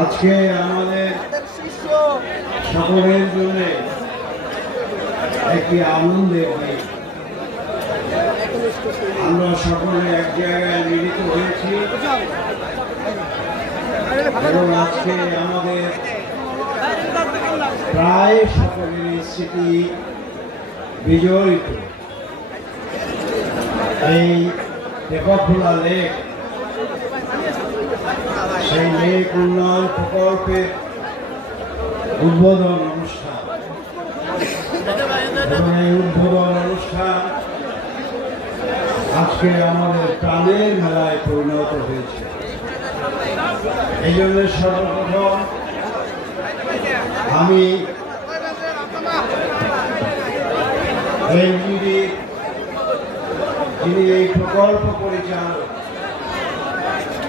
আজকে আমাদের সকলের জন্য একটি আনন্দের দিন। আমরা সকলে এক জায়গায় মিলিত হয়েছি এবং আজকে আমাদের প্রায় সকলের স্মৃতি বিজড়িত এই টেপাখোলা লেক, সেই লেক উন্নয়ন প্রকল্পের উদ্বোধন অনুষ্ঠান এবং এই উদ্বোধন অনুষ্ঠান আজকে আমাদের প্রাণের মেলায় পরিণত হয়েছে। এই জন্য সর্বপ্রথম আমি যিনি এই প্রকল্প পরিচালক